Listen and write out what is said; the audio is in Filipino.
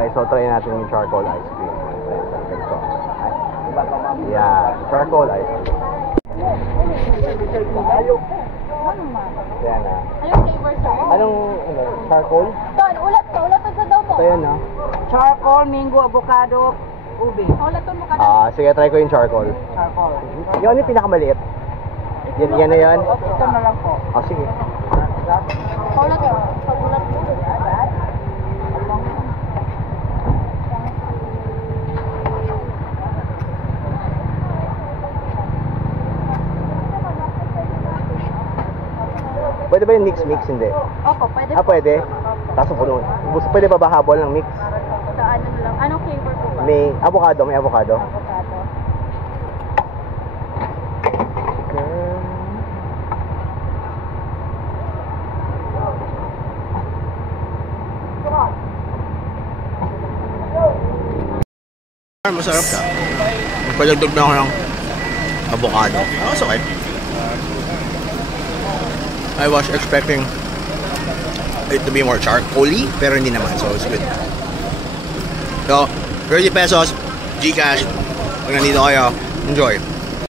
Okay, so try natin yung charcoal ice cream. Yeah, charcoal ice cream. Yan ah. Anong flavor, sir? Anong, charcoal? Don, ulat sa daw mo. Ito yan ah. Charcoal, mango, avocado, ube. Ulaton mo ka na. Sige, try ko yung charcoal. Charcoal. Yung ano yung pinakamaliit? Yan na yan? Ito na lang po. Sige. Paulat mo. Paulat mo. Pwede ba yung mix? Hindi. Opo, pwede po. Pwede. Tapos puno. Pwede ba habol ng mix? Sa ano lang. Anong flavor po ba? May avocado. Avocado. Masarap ka. Magpalagdag na ako ng avocado. That's okay. I was expecting it to be more charcoal-y, pero hindi naman, so it's good. So, 30 pesos, Gcash. Pag nandito kayo, enjoy.